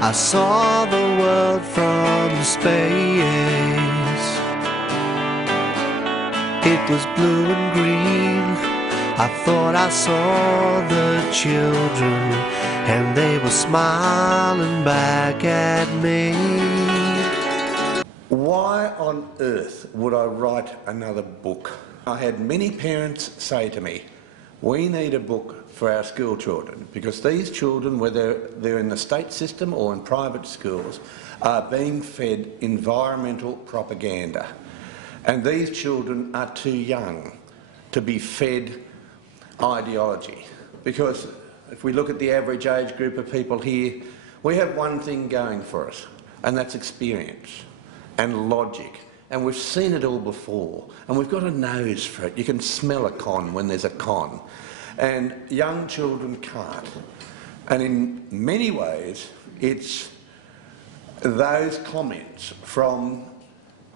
I saw the world from space. It was blue and green. I thought I saw the children, and they were smiling back at me. Why on earth would I write another book? I had many parents say to me, we need a book for our school children, because these children, whether they're in the state system or in private schools, are being fed environmental propaganda. And these children are too young to be fed ideology. Because if we look at the average age group of people here, we have one thing going for us, and that's experience and logic. And we've seen it all before, and we've got a nose for it. You can smell a con when there's a con. And young children can't. And in many ways, it's those comments from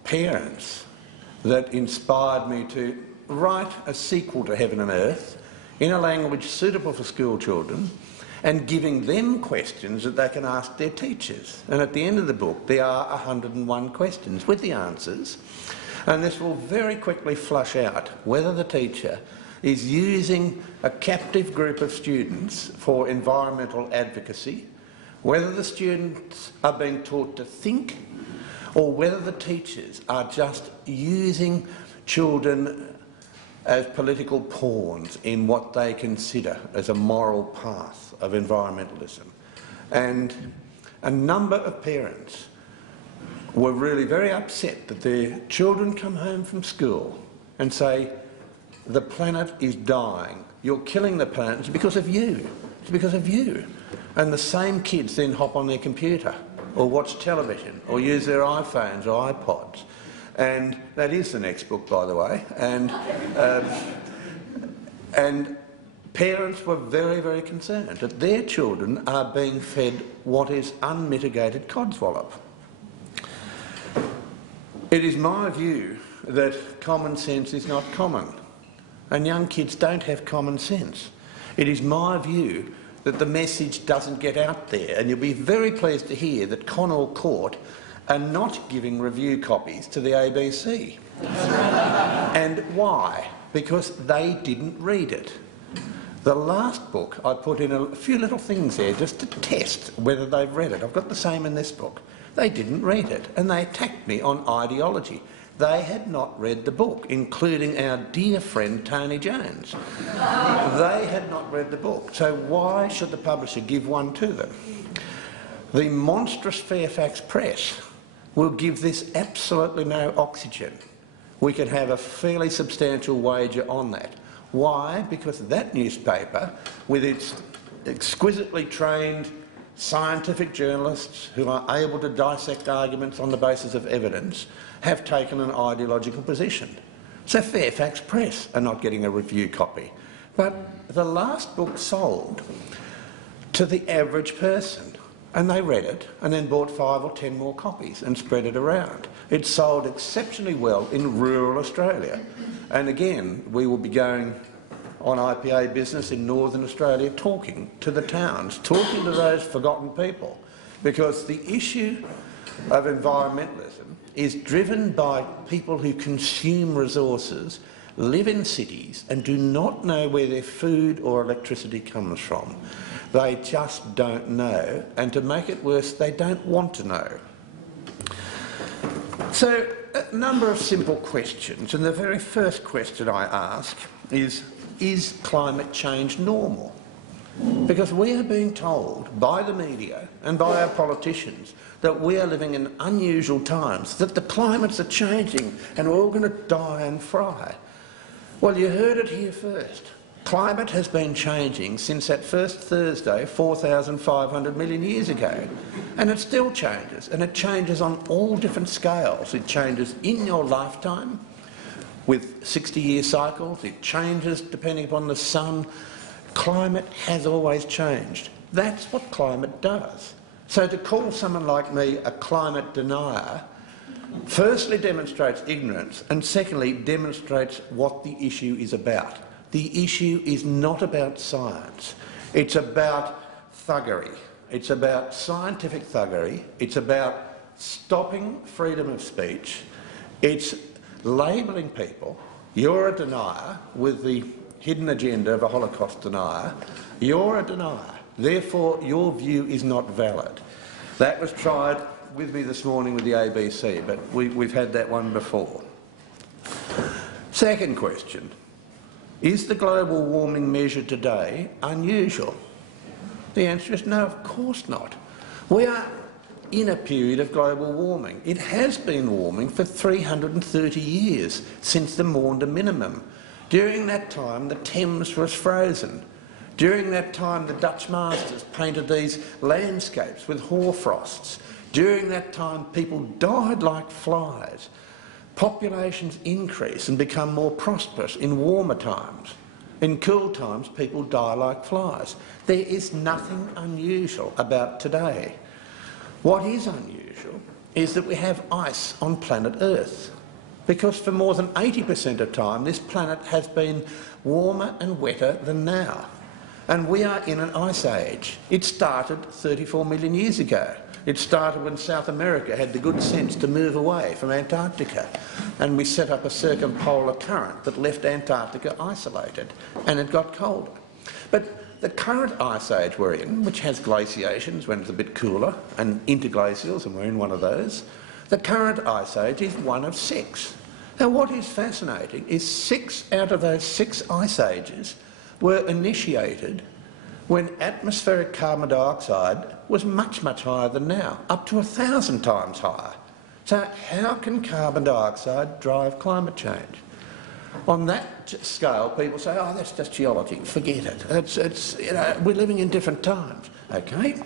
parents that inspired me to write a sequel to Heaven and Earth in a language suitable for school children, and giving them questions that they can ask their teachers. And at the end of the book, there are 101 questions with the answers, and this will very quickly flush out whether the teacher is using a captive group of students for environmental advocacy, whether the students are being taught to think, or whether the teachers are just using children as political pawns in what they consider as a moral path of environmentalism. And a number of parents were really very upset that their children come home from school and say, the planet is dying, you're killing the planet, it's because of you, it's because of you. And the same kids then hop on their computer or watch television or use their iPhones or iPods. And that is the next book, by the way. And parents were very, very concerned that their children are being fed what is unmitigated codswallop. It is my view that common sense is not common, and young kids don't have common sense. It is my view that the message doesn't get out there, and you'll be very pleased to hear that Connaught Court are not giving review copies to the ABC. And why? Because they didn't read it. The last book, I put in a few little things there just to test whether they've read it. I've got the same in this book. They didn't read it, and they attacked me on ideology. They had not read the book, including our dear friend Tony Jones. They had not read the book, so why should the publisher give one to them? The monstrous Fairfax Press will give this absolutely no oxygen. We can have a fairly substantial wager on that. Why? Because that newspaper, with its exquisitely trained scientific journalists who are able to dissect arguments on the basis of evidence, have taken an ideological position. So Fairfax Press are not getting a review copy. But the last book sold to the average person, and they read it and then bought 5 or 10 more copies and spread it around. It sold exceptionally well in rural Australia. And again, we will be going on IPA business in Northern Australia, talking to the towns, talking to those forgotten people, because the issue of environmentalism is driven by people who consume resources, live in cities and do not know where their food or electricity comes from. They just don't know, and to make it worse, they don't want to know. So, a number of simple questions, and the very first question I ask is climate change normal? Because we are being told by the media and by our politicians that we are living in unusual times, that the climates are changing and we're all going to die and fry. Well, you heard it here first. Climate has been changing since that first Thursday 4,500 million years ago, and it still changes, and it changes on all different scales. It changes in your lifetime with 60-year cycles, it changes depending upon the sun. Climate has always changed. That's what climate does. So to call someone like me a climate denier firstly demonstrates ignorance, and secondly demonstrates what the issue is about. The issue is not about science. It's about thuggery. It's about scientific thuggery. It's about stopping freedom of speech. It's labelling people. You're a denier with the hidden agenda of a Holocaust denier. You're a denier. Therefore, your view is not valid. That was tried with me this morning with the ABC, but we've had that one before. Second question. Is the global warming measure today unusual? The answer is no, of course not. We are in a period of global warming. It has been warming for 330 years, since the Maunder minimum. During that time, the Thames was frozen. During that time, the Dutch masters painted these landscapes with hoarfrosts. During that time, people died like flies. Populations increase and become more prosperous in warmer times. In cool times, people die like flies. There is nothing unusual about today. What is unusual is that we have ice on planet Earth, because for more than 80% of time, this planet has been warmer and wetter than now. And we are in an ice age. It started 34 million years ago. It started when South America had the good sense to move away from Antarctica, and we set up a circumpolar current that left Antarctica isolated, and it got colder. But the current ice age we're in, which has glaciations when it's a bit cooler, and interglacials, and we're in one of those, the current ice age is one of 6. Now, what is fascinating is 6 out of those 6 ice ages were initiated when atmospheric carbon dioxide was much, much higher than now, up to 1,000 times higher. So how can carbon dioxide drive climate change? On that scale, people say, oh, that's just geology, forget it. We're living in different times. Okay,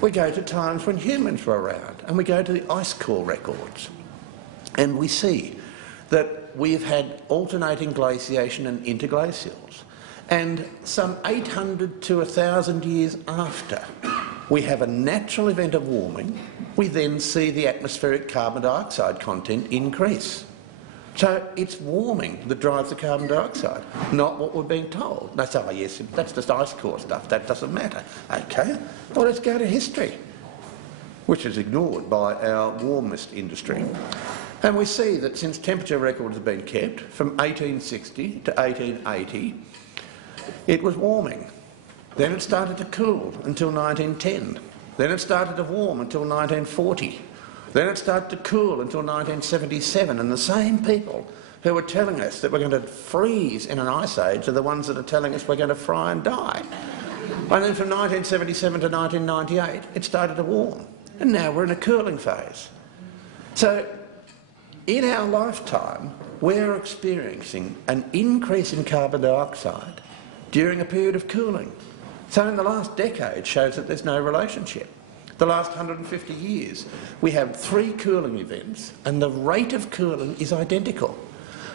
we go to times when humans were around, and we go to the ice core records, and we see that we've had alternating glaciation and interglacials. And some 800 to 1,000 years after we have a natural event of warming, we then see the atmospheric carbon dioxide content increase. So it's warming that drives the carbon dioxide, not what we're being told. They say, oh yes, that's just ice core stuff, that doesn't matter. Okay, well let's go to history, which is ignored by our warmist industry. And we see that since temperature records have been kept, from 1860 to 1880, it was warming. Then it started to cool until 1910. Then it started to warm until 1940. Then it started to cool until 1977. And the same people who were telling us that we're going to freeze in an ice age are the ones that are telling us we're going to fry and die. And then from 1977 to 1998, it started to warm. And now we're in a cooling phase. So in our lifetime, we're experiencing an increase in carbon dioxide during a period of cooling. So in the last decade shows that there's no relationship. The last 150 years, we have 3 cooling events, and the rate of cooling is identical.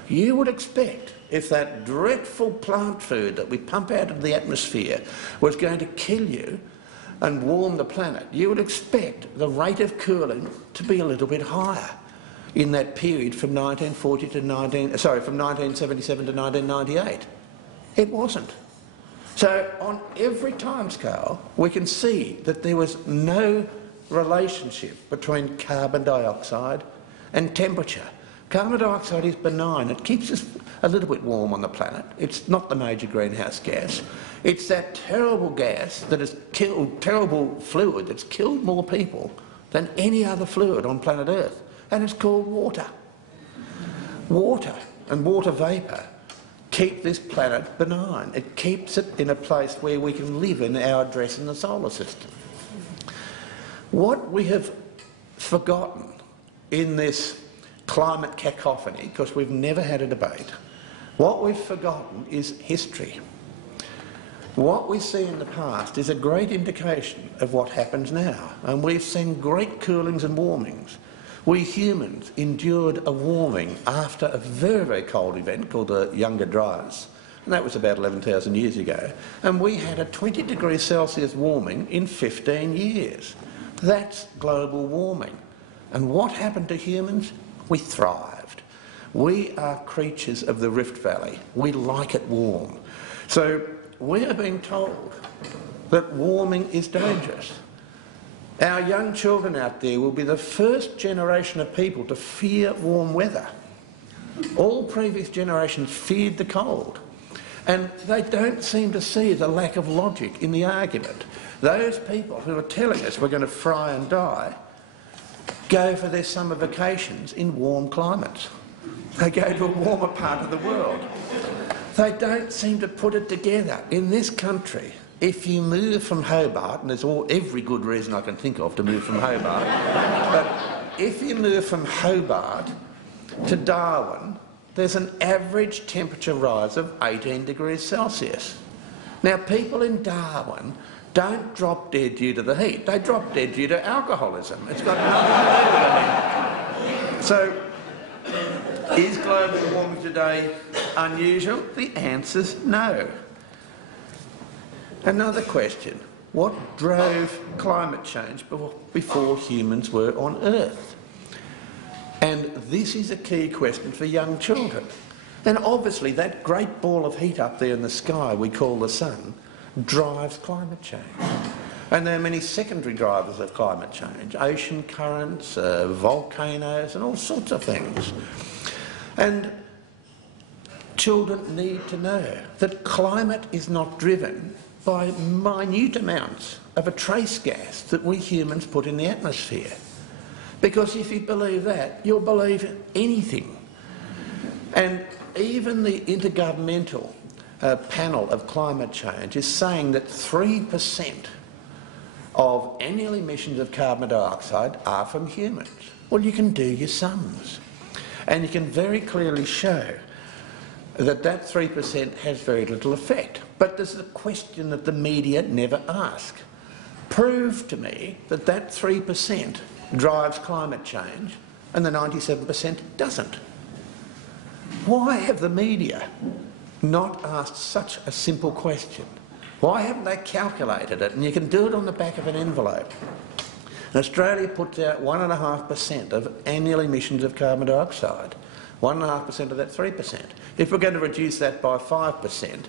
You would expect, if that dreadful plant food that we pump out of the atmosphere was going to kill you and warm the planet, you would expect the rate of cooling to be a little bit higher in that period from 1977 to 1998. It wasn't. So on every timescale, we can see that there was no relationship between carbon dioxide and temperature. Carbon dioxide is benign. It keeps us a little bit warm on the planet. It's not the major greenhouse gas. It's that terrible gas that has killed, terrible fluid that's killed more people than any other fluid on planet Earth. And it's called water. Water and water vapour keep this planet benign. It keeps it in a place where we can live in our address in the solar system. What we have forgotten in this climate cacophony, because we've never had a debate, what we've forgotten is history. What we see in the past is a great indication of what happens now, and we've seen great coolings and warmings. We humans endured a warming after a very, very cold event called the Younger Dryas, and that was about 11,000 years ago, and we had a 20 degrees Celsius warming in 15 years. That's global warming. And what happened to humans? We thrived. We are creatures of the Rift Valley. We like it warm. So we are being told that warming is dangerous. Our young children out there will be the first generation of people to fear warm weather. All previous generations feared the cold, and they don't seem to see the lack of logic in the argument. Those people who are telling us we're going to fry and die go for their summer vacations in warm climates. They go to a warmer part of the world. They don't seem to put it together. In this country, if you move from Hobart, and there's every good reason I can think of to move from Hobart, but if you move from Hobart to Darwin, there's an average temperature rise of 18 degrees Celsius. Now, people in Darwin don't drop dead due to the heat. They drop dead due to alcoholism. It's got nothing to do with it. So, is global warming today unusual? The answer's no. Another question. What drove climate change before humans were on Earth? And this is a key question for young children. And obviously that great ball of heat up there in the sky we call the sun drives climate change. And there are many secondary drivers of climate change, ocean currents, volcanoes and all sorts of things. And children need to know that climate is not driven by minute amounts of a trace gas that we humans put in the atmosphere. Because if you believe that, you'll believe anything. And even the Intergovernmental Panel of Climate Change is saying that 3% of annual emissions of carbon dioxide are from humans. Well, you can do your sums. And you can very clearly show that that 3% has very little effect. But there's a question that the media never ask. Prove to me that that 3% drives climate change and the 97% doesn't. Why have the media not asked such a simple question? Why haven't they calculated it? And you can do it on the back of an envelope. And Australia puts out 1.5% of annual emissions of carbon dioxide. 1.5% of that 3%. If we're going to reduce that by 5%,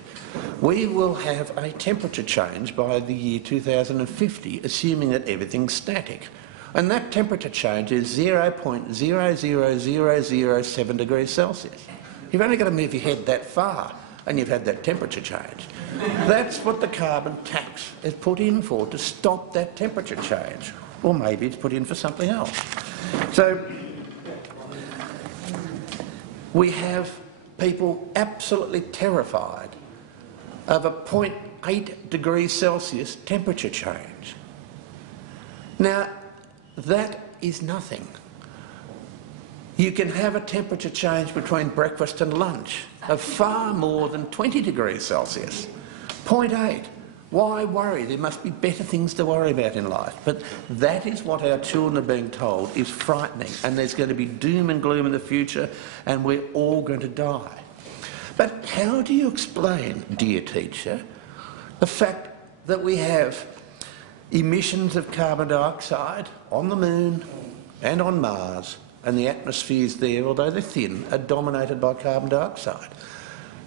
we will have a temperature change by the year 2050, assuming that everything's static. And that temperature change is 0.00007 degrees Celsius. You've only got to move your head that far and you've had that temperature change. That's what the carbon tax is put in for, to stop that temperature change. Or maybe it's put in for something else. So we have people absolutely terrified of a 0.8 degrees Celsius temperature change. Now, that is nothing. You can have a temperature change between breakfast and lunch of far more than 20 degrees Celsius. 0.8. Why worry? There must be better things to worry about in life. But that is what our children are being told is frightening, and there's going to be doom and gloom in the future, and we're all going to die. But how do you explain, dear teacher, the fact that we have emissions of carbon dioxide on the moon and on Mars, and the atmospheres there, although they're thin, are dominated by carbon dioxide?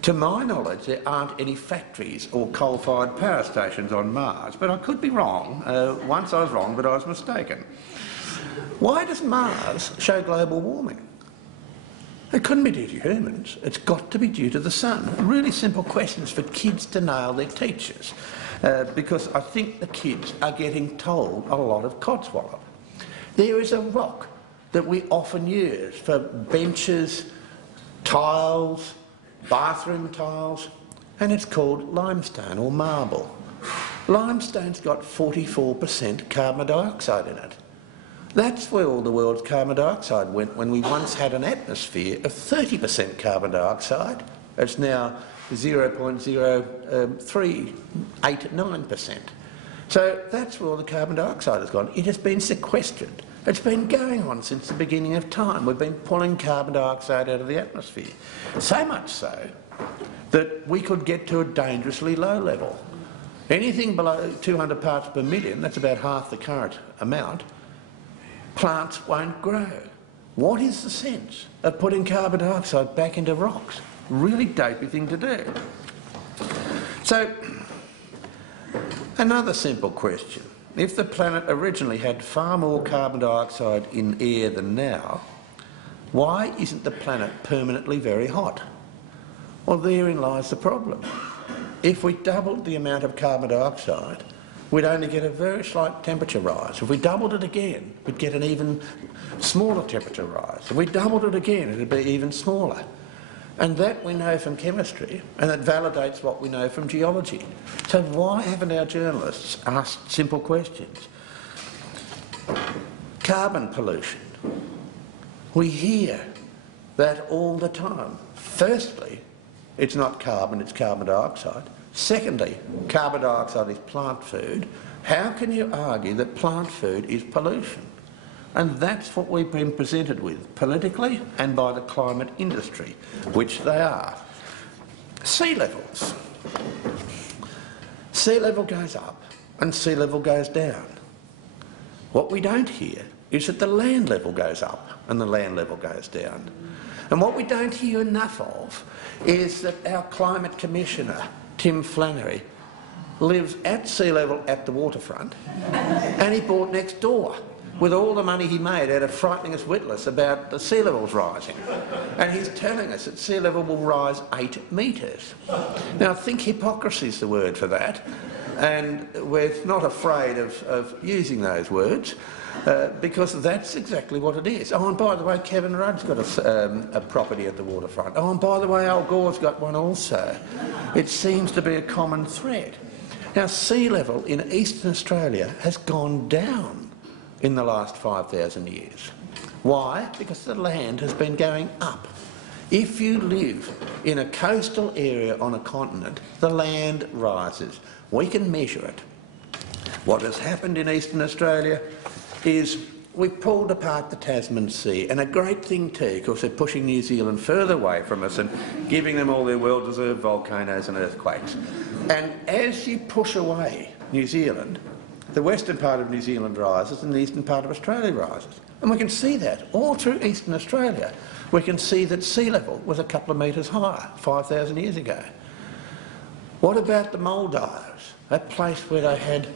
To my knowledge, there aren't any factories or coal-fired power stations on Mars, but I could be wrong. Once I was wrong, but I was mistaken. Why does Mars show global warming? It couldn't be due to humans. It's got to be due to the sun. Really simple questions for kids to nail their teachers, because I think the kids are getting told a lot of codswallop. There is a rock that we often use for benches, tiles, bathroom tiles, and it's called limestone or marble. Limestone's got 44% carbon dioxide in it. That's where all the world's carbon dioxide went when we once had an atmosphere of 30% carbon dioxide. It's now 0.0389%. So that's where all the carbon dioxide has gone. It has been sequestered. It's been going on since the beginning of time. We've been pulling carbon dioxide out of the atmosphere. So much so that we could get to a dangerously low level. Anything below 200 parts per million, that's about half the current amount, plants won't grow. What is the sense of putting carbon dioxide back into rocks? Really dopey thing to do. So, another simple question. if the planet originally had far more carbon dioxide in air than now, why isn't the planet permanently very hot? Well, therein lies the problem. If we doubled the amount of carbon dioxide, we'd only get a very slight temperature rise. If we doubled it again, we'd get an even smaller temperature rise. If we doubled it again, it'd be even smaller. And that we know from chemistry, and it validates what we know from geology. So why haven't our journalists asked simple questions? Carbon pollution. We hear that all the time. Firstly, it's not carbon, it's carbon dioxide. Secondly, carbon dioxide is plant food. How can you argue that plant food is pollution? And that's what we've been presented with, politically and by the climate industry, which they are. Sea levels. Sea level goes up and sea level goes down. What we don't hear is that the land level goes up and the land level goes down. And what we don't hear enough of is that our Climate Commissioner, Tim Flannery, lives at sea level at the waterfront and he bought next door with all the money he made out of frightening us witless about the sea levels rising. And he's telling us that sea level will rise 8 metres. Now, I think hypocrisy is the word for that, and we're not afraid of using those words, because that's exactly what it is. Oh, and by the way, Kevin Rudd's got a property at the waterfront. Oh, and by the way, Al Gore's got one also. It seems to be a common thread. Now, sea level in Eastern Australia has gone down in the last 5,000 years. Why? Because the land has been going up. If you live in a coastal area on a continent, the land rises. We can measure it. What has happened in Eastern Australia is we've pulled apart the Tasman Sea, and a great thing too, because they're pushing New Zealand further away from us and giving them all their well-deserved volcanoes and earthquakes. And as you push away New Zealand, the western part of New Zealand rises and the eastern part of Australia rises. And we can see that all through Eastern Australia. We can see that sea level was a couple of metres higher 5,000 years ago. What about the Maldives, a place where they had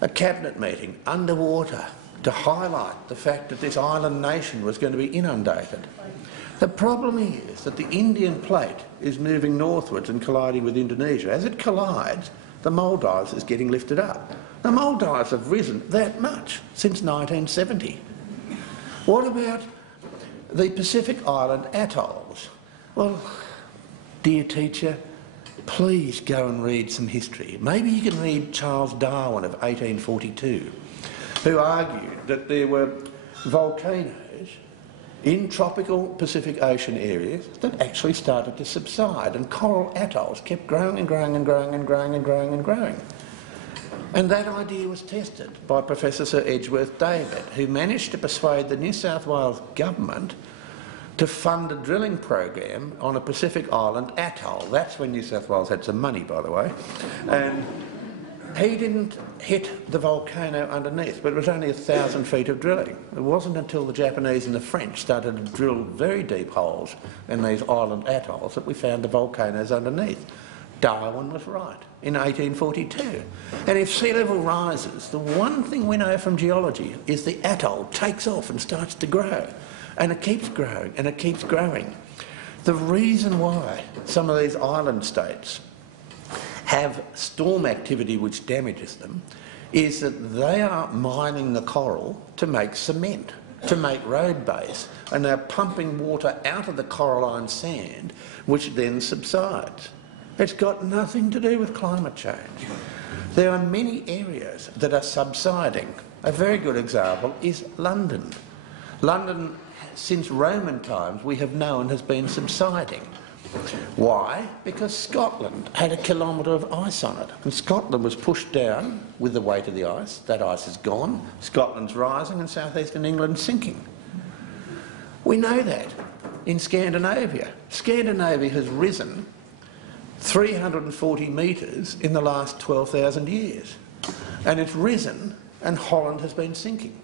a cabinet meeting underwater to highlight the fact that this island nation was going to be inundated? The problem is that the Indian plate is moving northwards and colliding with Indonesia. As it collides, the Maldives is getting lifted up. The Maldives have risen that much since 1970. What about the Pacific Island atolls? Well, dear teacher, please go and read some history. Maybe you can read Charles Darwin of 1842, who argued that there were volcanoes in tropical Pacific Ocean areas that actually started to subside, and coral atolls kept growing and growing and growing and growing and growing and growing. And that idea was tested by Professor Sir Edgeworth David, who managed to persuade the New South Wales government to fund a drilling program on a Pacific Island atoll. That's when New South Wales had some money, by the way. And he didn't hit the volcano underneath, but it was only 1,000 feet of drilling. It wasn't until the Japanese and the French started to drill very deep holes in these island atolls that we found the volcanoes underneath. Darwin was right in 1842. And if sea level rises, the one thing we know from geology is the atoll takes off and starts to grow. And it keeps growing and it keeps growing. The reason why some of these island states have storm activity which damages them is that they are mining the coral to make cement, to make road base, and they're pumping water out of the coralline sand, which then subsides. It's got nothing to do with climate change. There are many areas that are subsiding. A very good example is London. London, since Roman times, we have known has been subsiding. Why? Because Scotland had 1 kilometre of ice on it, and Scotland was pushed down with the weight of the ice. That ice is gone, Scotland's rising and southeastern England's sinking. We know that in Scandinavia. Scandinavia has risen 340 metres in the last 12,000 years, and it's risen and Holland has been sinking.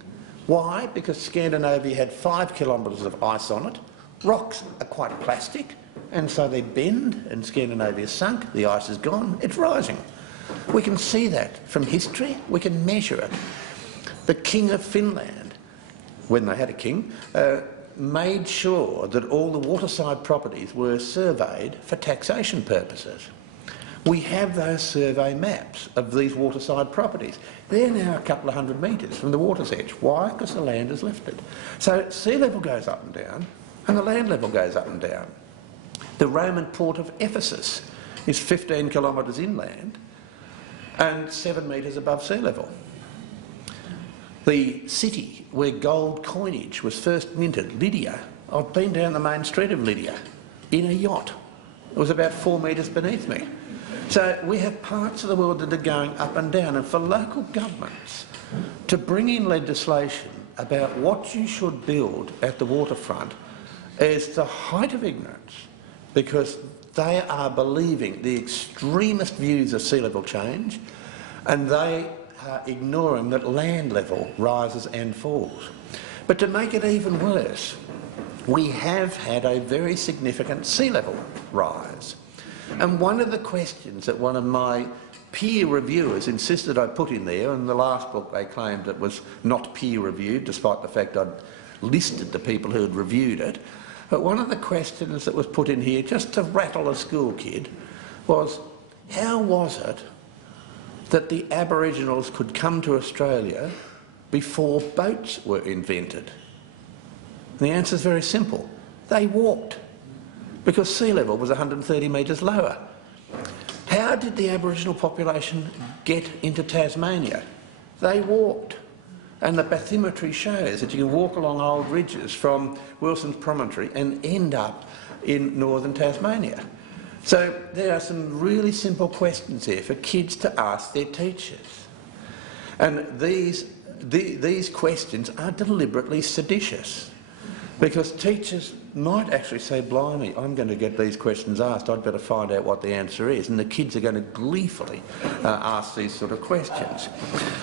Why? Because Scandinavia had 5 kilometres of ice on it. Rocks are quite plastic, and so they bend, and Scandinavia sunk, the ice is gone, it's rising. We can see that from history, we can measure it. The King of Finland, when they had a king, made sure that all the waterside properties were surveyed for taxation purposes. We have those survey maps of these waterside properties. They're now a couple of 100 metres from the water's edge. Why? Because the land is lifted. So sea level goes up and down, and the land level goes up and down. The Roman port of Ephesus is 15 kilometres inland and 7 metres above sea level. The city where gold coinage was first minted, Lydia, I've been down the main street of Lydia in a yacht. It was about 4 metres beneath me. So we have parts of the world that are going up and down, and for local governments to bring in legislation about what you should build at the waterfront is the height of ignorance, because they are believing the extremist views of sea level change, and they are ignoring that land level rises and falls. But to make it even worse, we have had a very significant sea level rise. And one of the questions that one of my peer reviewers insisted I put in there, and the last book they claimed it was not peer reviewed, despite the fact I'd listed the people who had reviewed it, but one of the questions that was put in here, just to rattle a school kid, was how was it that the Aboriginals could come to Australia before boats were invented? And the answer is very simple. They walked, because sea level was 130 metres lower. How did the Aboriginal population get into Tasmania? They walked. And the bathymetry shows that you can walk along old ridges from Wilson's Promontory and end up in northern Tasmania. So there are some really simple questions here for kids to ask their teachers. And these questions are deliberately seditious, because teachers might actually say, blimey, I'm going to get these questions asked, I'd better find out what the answer is, and the kids are going to gleefully ask these sort of questions.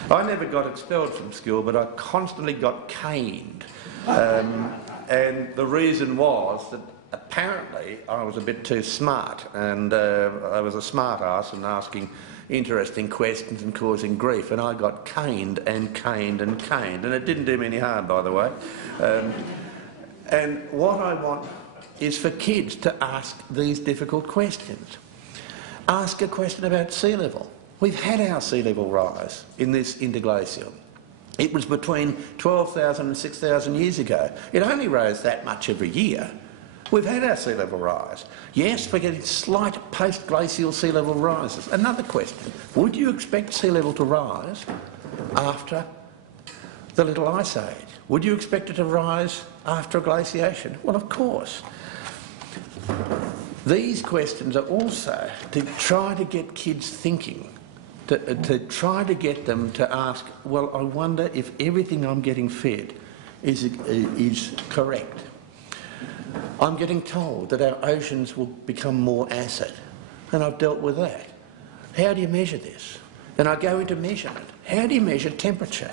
I never got expelled from school, but I constantly got caned, and the reason was that apparently I was a bit too smart, and I was a smart ass and asking interesting questions and causing grief, and I got caned and caned and caned, and it didn't do me any harm, by the way. And what I want is for kids to ask these difficult questions. Ask a question about sea level. We've had our sea level rise in this interglacial. It was between 12,000 and 6,000 years ago. It only rose that much every year. We've had our sea level rise. Yes, we're getting slight post-glacial sea level rises. Another question, would you expect sea level to rise after the Little Ice Age? Would you expect it to rise after a glaciation? Well, of course. These questions are also to try to get kids thinking, to try to get them to ask, well, I wonder if everything I'm getting fed is correct. I'm getting told that our oceans will become more acid, and I've dealt with that. How do you measure this? And I go into measurement. How do you measure temperature?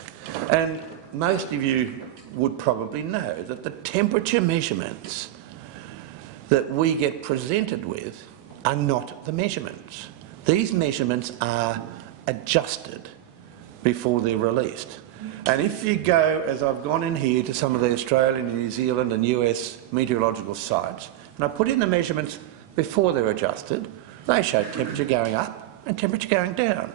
And most of you would probably know that the temperature measurements that we get presented with are not the measurements. These measurements are adjusted before they're released. And if you go, as I've gone in here, to some of the Australian, New Zealand and US meteorological sites, and I put in the measurements before they're adjusted, they show temperature going up and temperature going down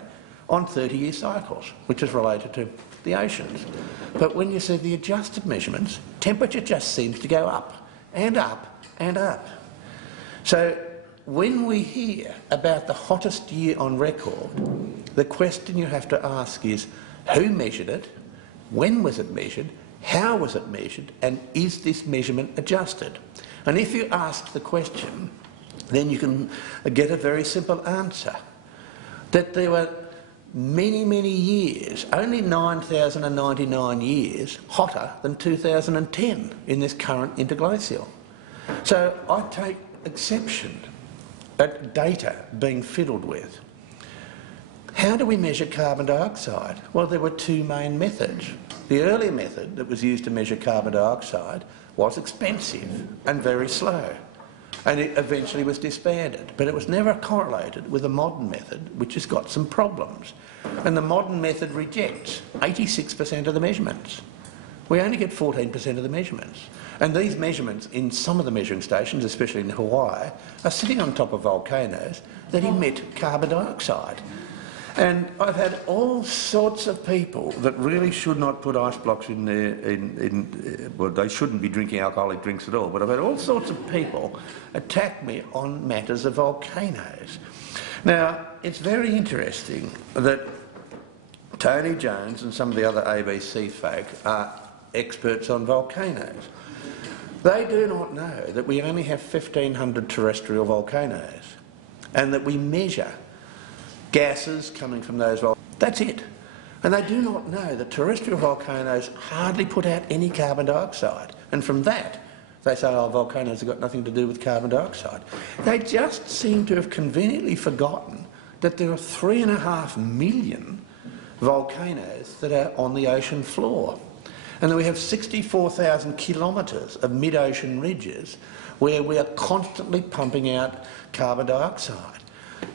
on 30-year cycles, which is related to the oceans. But when you see the adjusted measurements, temperature just seems to go up and up and up. So when we hear about the hottest year on record, the question you have to ask is, who measured it, when was it measured, how was it measured, and is this measurement adjusted? And if you ask the question, then you can get a very simple answer, that there were many, many years, only 9,099 years, hotter than 2010 in this current interglacial. So I take exception at data being fiddled with. How do we measure carbon dioxide? Well, there were two main methods. The earlier method that was used to measure carbon dioxide was expensive and very slow. and it eventually was disbanded. But it was never correlated with a modern method, which has got some problems. And the modern method rejects 86% of the measurements. We only get 14% of the measurements. And these measurements in some of the measuring stations, especially in Hawaii, are sitting on top of volcanoes that emit carbon dioxide. And I've had all sorts of people that really should not put ice blocks in their, well, they shouldn't be drinking alcoholic drinks at all, but I've had all sorts of people attack me on matters of volcanoes. Now, it's very interesting that Tony Jones and some of the other ABC folk are experts on volcanoes. They do not know that we only have 1,500 terrestrial volcanoes and that we measure gases coming from those volcanoes. That's it. And they do not know that terrestrial volcanoes hardly put out any carbon dioxide. And from that, they say, oh, volcanoes have got nothing to do with carbon dioxide. They just seem to have conveniently forgotten that there are 3.5 million volcanoes that are on the ocean floor. And that we have 64,000 kilometres of mid-ocean ridges where we are constantly pumping out carbon dioxide.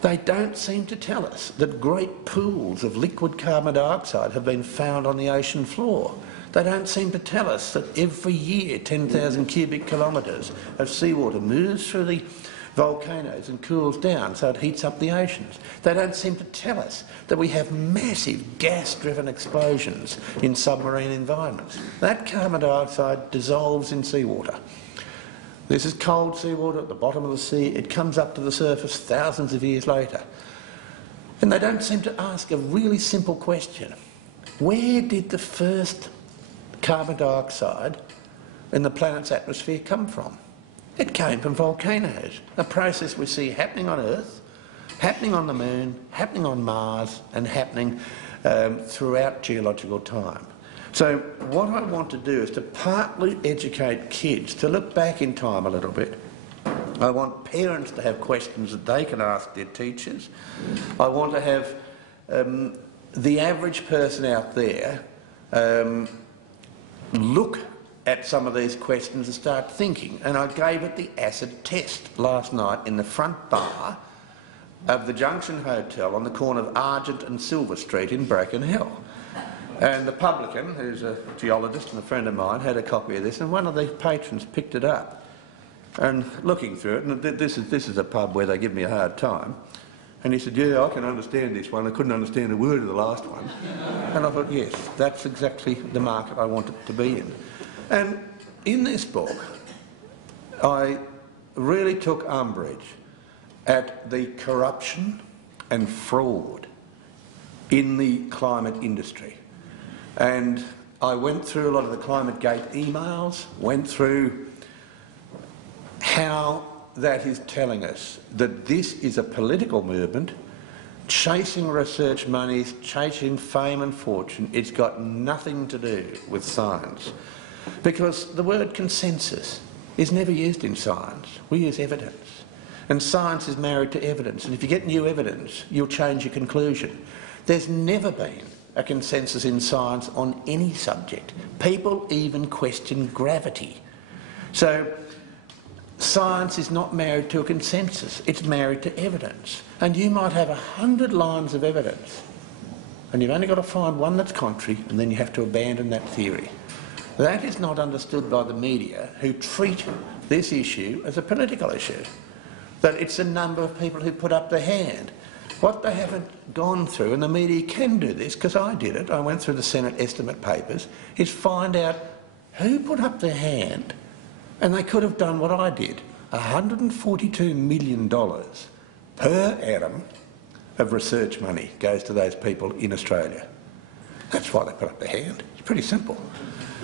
They don't seem to tell us that great pools of liquid carbon dioxide have been found on the ocean floor. They don't seem to tell us that every year 10,000 cubic kilometres of seawater moves through the volcanoes and cools down, so it heats up the oceans. They don't seem to tell us that we have massive gas-driven explosions in submarine environments. That carbon dioxide dissolves in seawater. This is cold seawater at the bottom of the sea. It comes up to the surface thousands of years later. And they don't seem to ask a really simple question. Where did the first carbon dioxide in the planet's atmosphere come from? It came from volcanoes, a process we see happening on Earth, happening on the Moon, happening on Mars, and happening throughout geological time. So what I want to do is to partly educate kids to look back in time a little bit. I want parents to have questions that they can ask their teachers. I want to have the average person out there look at some of these questions and start thinking. And I gave it the acid test last night in the front bar of the Junction Hotel on the corner of Argent and Silver Street in Bracken Hill. And the publican, who's a geologist and a friend of mine, had a copy of this, and one of the patrons picked it up. And looking through it, and this is a pub where they give me a hard time, and he said, yeah, I can understand this one. I couldn't understand a word of the last one. And I thought, yes, that's exactly the market I want it to be in. And in this book, I really took umbrage at the corruption and fraud in the climate industry. And I went through a lot of the ClimateGate emails, went through how that is telling us that this is a political movement chasing research monies, chasing fame and fortune. It's got nothing to do with science. Because the word consensus is never used in science. We use evidence. And science is married to evidence. And if you get new evidence, you'll change your conclusion. There's never been a consensus in science on any subject. People even question gravity. So science is not married to a consensus. It's married to evidence. And you might have 100 lines of evidence, and you've only got to find one that's contrary, and then you have to abandon that theory. That is not understood by the media, who treat this issue as a political issue. That it's a number of people who put up their hand. What they haven't gone through, and the media can do this, because I did it, I went through the Senate estimate papers, is find out who put up their hand, and they could have done what I did. $142 million per annum of research money goes to those people in Australia. That's why they put up their hand. It's pretty simple.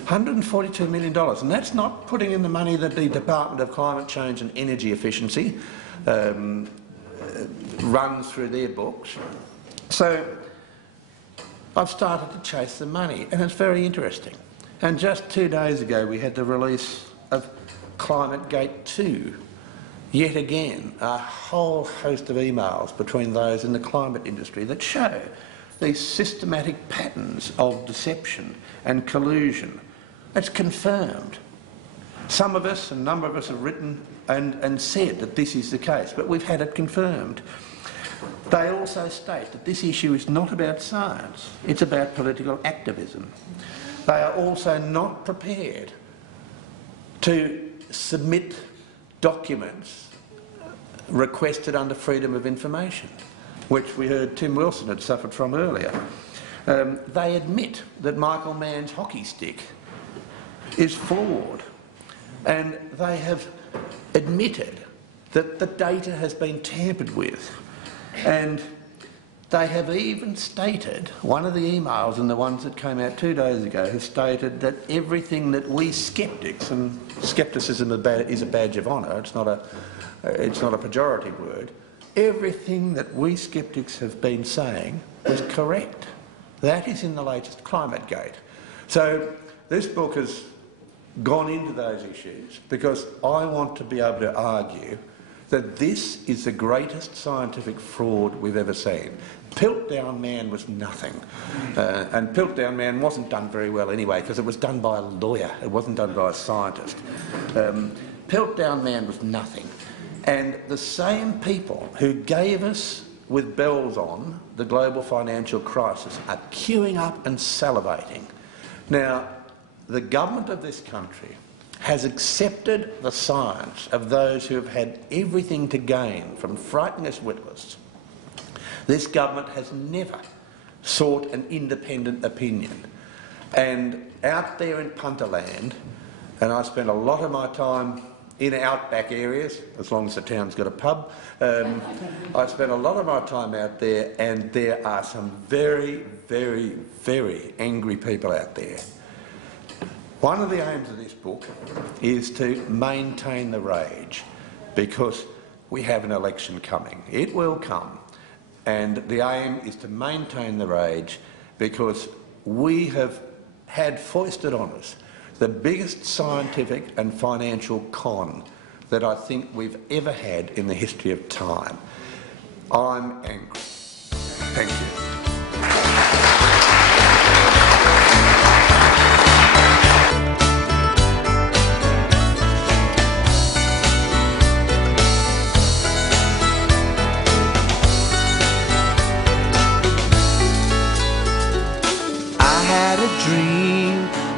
$142 million, and that's not putting in the money that the Department of Climate Change and Energy Efficiency runs through their books. So I've started to chase the money, and it's very interesting. And just 2 days ago we had the release of ClimateGate 2. Yet again, a whole host of emails between those in the climate industry that show these systematic patterns of deception and collusion. It's confirmed. Some of us, a number of us have written and said that this is the case, but we've had it confirmed. They also state that this issue is not about science, it's about political activism. They are also not prepared to submit documents requested under freedom of information, which we heard Tim Wilson had suffered from earlier. They admit that Michael Mann's hockey stick is flawed, and they have admitted that the data has been tampered with. And they have even stated, one of the emails and the ones that came out 2 days ago has stated that everything that we sceptics, and scepticism is a badge of honour, it's not a pejorative word, everything that we sceptics have been saying was correct. That is in the latest Climate Gate. So this book has gone into those issues because I want to be able to argue that this is the greatest scientific fraud we've ever seen. Piltdown Man was nothing. And Piltdown Man wasn't done very well anyway because it was done by a lawyer, it wasn't done by a scientist. Piltdown Man was nothing. And the same people who gave us, with bells on, the global financial crisis are queuing up and salivating. Now, the government of this country has accepted the science of those who have had everything to gain from frightening us witless. This government has never sought an independent opinion. And out there in Punterland, and I spent a lot of my time in outback areas, as long as the town's got a pub, I spent a lot of my time out there, and there are some very, very, very angry people out there. One of the aims of this book is to maintain the rage, because we have an election coming. It will come, and the aim is to maintain the rage because we have had foisted on us the biggest scientific and financial con that I think we've ever had in the history of time. I'm angry. Thank you.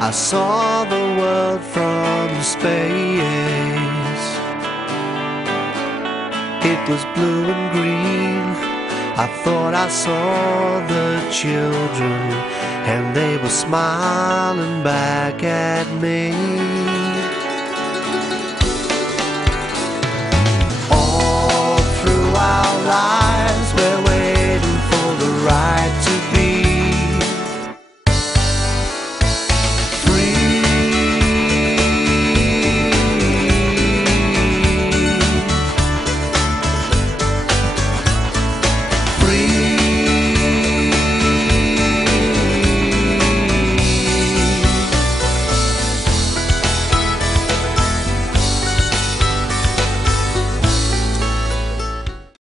I saw the world from space. It was blue and green. I thought I saw the children, and they were smiling back at me.